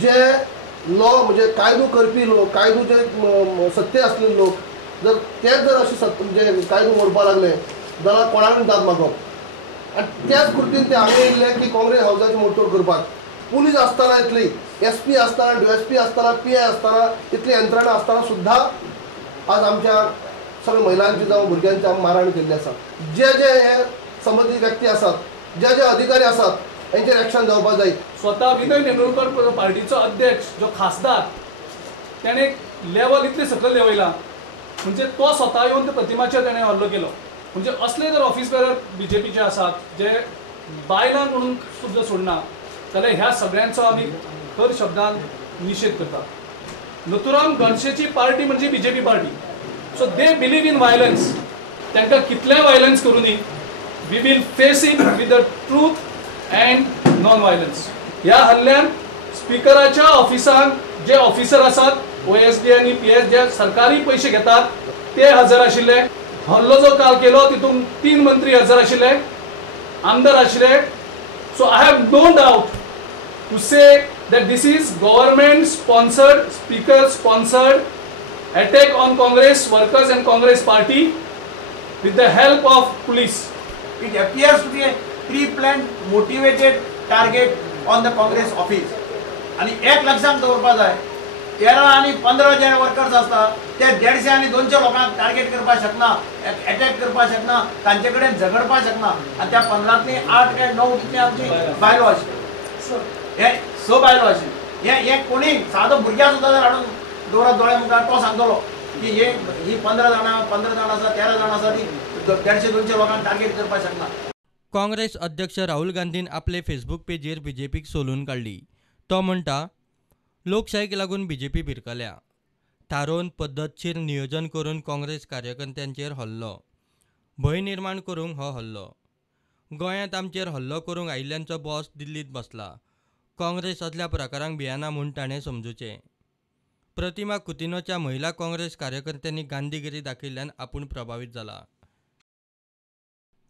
जे लॉ म्हणजे कायदो करपी लोक, कायदो जे सत्य असलेले लोक जर तेच जर असे म्हणजे कायदो मोडपाक लागले जाल्यार कोणाकूय दाद मागप। आनी त्याच कृतीन ते हांगा येयल्ले की काँग्रेस हावसाची मोडतोड करपाक। पुलीस आसतना इतली, SP आसतना, DSP आसतना, PI आसतना, इतली यंत्रणा आसतना सुद्धा आज आमच्या सगळ्या महिलांची जावं भुरग्यांची मारहाण केल्ली आसा। जे जे हे संबंधित व्यक्ती आसात, जे जे अधिकारी आसात त्यांचेर एक्शन जावपाक जाय। स्वतः विनय तेंडुलकर पार्टीचो अध्यक्ष जो खासदार त्याने लेवल इतले सकयल देंवयला, म्हणजे तो स्वतः येवन त्या प्रतिमाचेर त्याने हल्लो केलो। म्हणजे असले जर ऑफिस बेरर BJPचे आसात जे बायलांक म्हणून सुद्दां सोडना जाल्यार ह्या सगळ्यांचो आमी खर शब्दान निशेध करतात। नथुराम गणशेची पार्टी म्हणजे BJP party, so they believe in violence. तांकां कितलेंय वायलन्स करूं दी, we will face it with the truth and non violence. ह्या हल्ल्यान स्पिकराच्या ऑफिसान जे ऑफिसर आसात OSD आनी PS जे सरकारी पैसे घेतात ते हजर आशिल्ले। हल्लो जो काल केलो तितून 3 मंत्री हजर आशिल्ले, आमदार आशिल्ले। So I have no doubt to say that this is government sponsored, speaker sponsored attack on Congress workers and Congress party with the help of police. It appears to be a pre-planned, motivated target on the Congress office. आणि एक लक्षात दवरपा जाय, 13 आणि 15 जे workers असतात ते 150 आणि 200 लोकांक टार्गेट करपाक शकना, अटॅक करपाक शकना, तांचे कडेन झगडपाक शकना। आणि त्या 15तली 8 काय 9 कितली आमची बायलो आशिल्ली, हे 6 बायलो आशिल्ली। हे कोणी सादो भुरग्या सुद्दां जर हाडून दवरत दोळे मुखार तो सांगतलो की ही 15 जाणां आसा, 13 जाणां आसा ती 150-200 लोकांक टार्गेट करपाक शकना। काँग्रेस अध्यक्ष राहुल गांधीन आपले फेसबुक पेजीर BJPक सोलून काडली। तो म्हणटा, लोकशायेक लागून BJP भिरकल्या। थारोवन पद्दतशीर नियोजन करून काँग्रेस कार्यकर्त्यांचेर हल्लो, भंय निर्माण करूंक हो हल्लो। गोंयांत आमचेर हल्लो करूंक आयिल्ल्यांचो बॉस दिल्लीत बसला। काँग्रेस असल्या प्रकारांक भियेना म्हूण ताणें समजुचें। प्रतिमा कुतिन्होच्या महिला काँग्रेस कार्यकर्त्यांनी गांधीगिरी दाखयिल्ल्यान आपूण प्रभावीत जाला।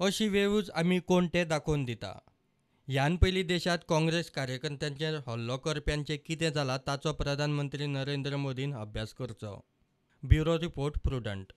अशी वेवूच आमी कोण तें दाखोवन दिता। ह्यान पयलीं देशांत काँग्रेस कार्यकर्त्यांचेर हल्लो करप्यांचें कितें जालां ताचो प्रधानमंत्री नरेंद्र मोदीन अभ्यास करचो। Bureau report, prudent.